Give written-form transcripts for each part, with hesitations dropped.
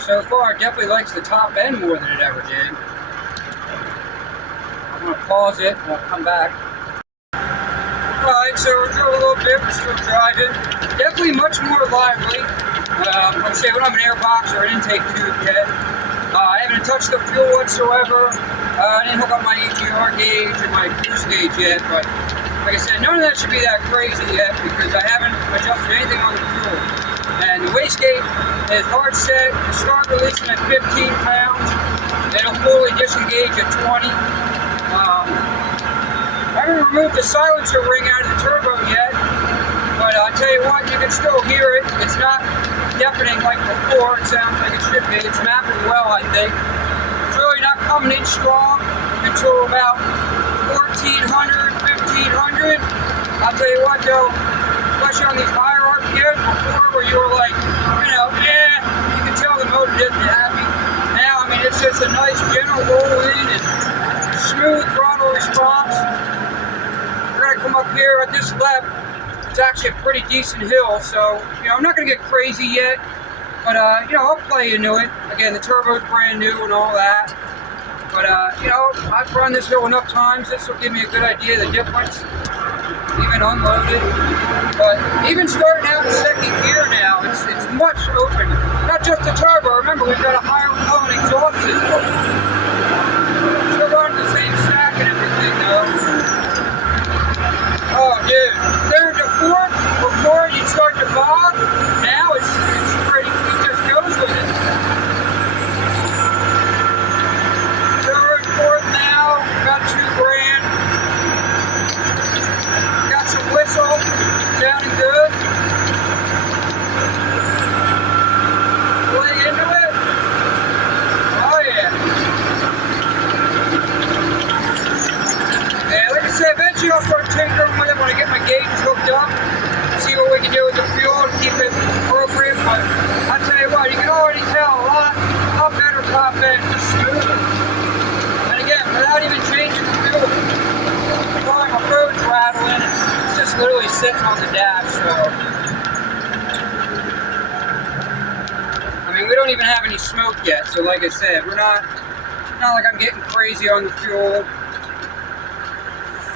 So far, it definitely likes the top end more than it ever did. I'm going to pause it and we'll come back. Alright, so we're drove a little bit, we're still driving. Definitely much more lively. Like I say, we don't have an air box or an intake tube yet. I haven't touched the fuel whatsoever. I didn't hook up my EGR gauge or my cruise gauge yet, but like I said, none of that should be that crazy yet because I haven't adjusted anything on the fuel. And the wastegate is hard set to start releasing at 15 pounds. It'll fully disengage at 20. I haven't removed the silencer ring out of the turbo yet, but I'll tell you what, you can still hear it. It's not deafening like before. It sounds like it should be. It's mapping well, I think. It's really not coming in strong until about 1400, 1500. I'll tell you what though, especially on these higher RPMs before where you were like, you know, you can tell the motor isn't happy. Now, I mean, it's just a nice gentle roll in and smooth throttle response. We're gonna come up here at this left. It's actually a pretty decent hill, so, you know, I'm not gonna get crazy yet, but, you know, I'll play into it. Again, the turbo's brand new and all that. But, you know, I've run this hill enough times. This will give me a good idea of the difference. Even unloaded, but even starting out in second gear now, it's much open. Not just the turbo. Remember, we've got a higher flow exhaust system. Still running the same stack and everything, though. Oh, dude, third to fourth before you start to bog. Now it's pretty. It just goes with it. Third, fourth now, about 2 grand. Whistle, sounding good. Play into it. Oh yeah. Yeah, like I said, eventually I'll start tinkering with it when I get my gauges hooked up. See what we can do with the fuel to keep it appropriate. But I'll tell you what, you can already tell a lot better top end, just smoother. And again, without even changing the fuel. While my road's rattling, it's just literally sitting on the dash, so. I mean, we don't even have any smoke yet, so like I said, we're not like I'm getting crazy on the fuel.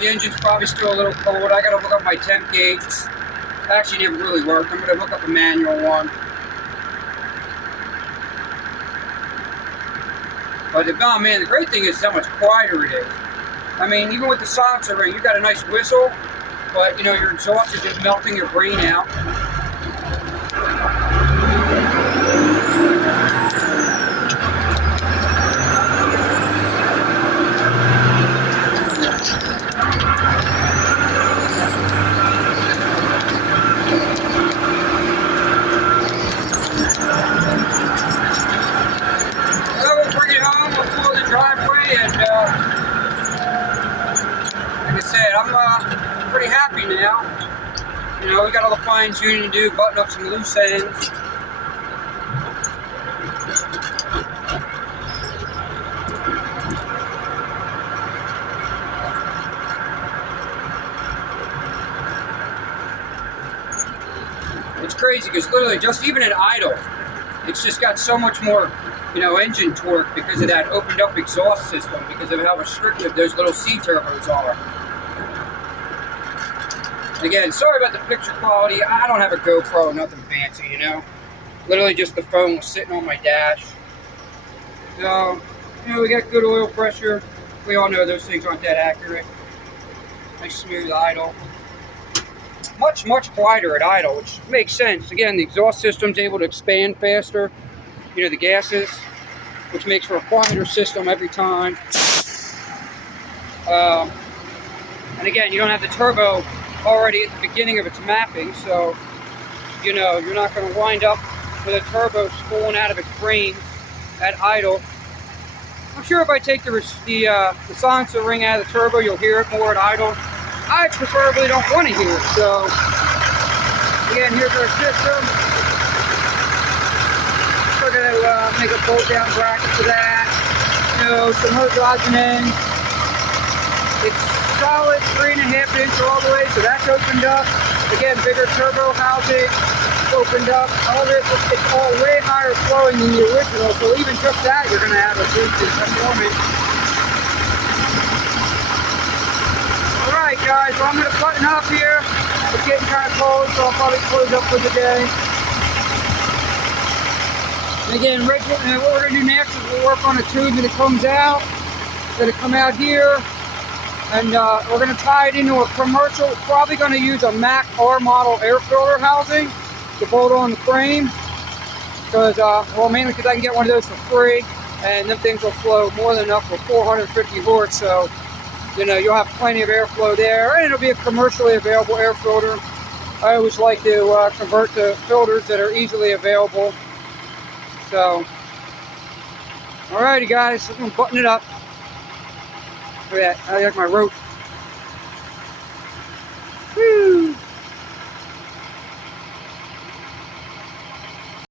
The engine's probably still a little cold. I gotta hook up my temp gauge. It's actually never really worked. I'm gonna hook up a manual one. But oh man, the great thing is how much quieter it is. I mean, even with the silencer ring, you've got a nice whistle, but, you know, your exhaust is just melting your brain out. So we'll bring it home, we'll pull the driveway, and, like I said, I'm pretty happy now. You know, we got all the fine tuning to do, button up some loose ends. It's crazy because literally just even at idle, it's just got so much more, you know, engine torque because of that opened up exhaust system, because of how restrictive those little C turbos are. Again, sorry about the picture quality. I don't have a GoPro, nothing fancy, you know. Literally just the phone was sitting on my dash. So, you know, we got good oil pressure. We all know those things aren't that accurate. Nice smooth idle. Much quieter at idle, which makes sense. Again, the exhaust system's able to expand faster. You know, the gases, which makes for a quieter system every time. And again, you don't have the turbo already at the beginning of its mapping, so, you know, you're not going to wind up with a turbo spooling out of its brains at idle. I'm sure if I take the silencer ring out of the turbo, you'll hear it more at idle. I preferably don't want to hear it. So again, here's our system. We're going to make a bolt down bracket for that. You know, some hydrogen. It's solid 3.5 inch all the way, so that's opened up. Again, bigger turbo housing. Opened up. All this, it's all way higher flowing than the original, so even just that you're going to have a boost in performance. Alright guys, so I'm going to button up here. It's getting kind of cold, so I'll probably close up for the day. And again, what we're going to do next is we'll work on a tube that comes out. It's going to come out here. And we're going to tie it into a commercial. Probably going to use a Mac R model air filter housing to bolt on the frame, because well, mainly because I can get one of those for free, and them things will flow more than enough for 450 horse. So you know, you'll have plenty of airflow there, and it'll be a commercially available air filter. I always like to convert to filters that are easily available. So alrighty guys, I'm gonna button it up. Look at that, I like my rope.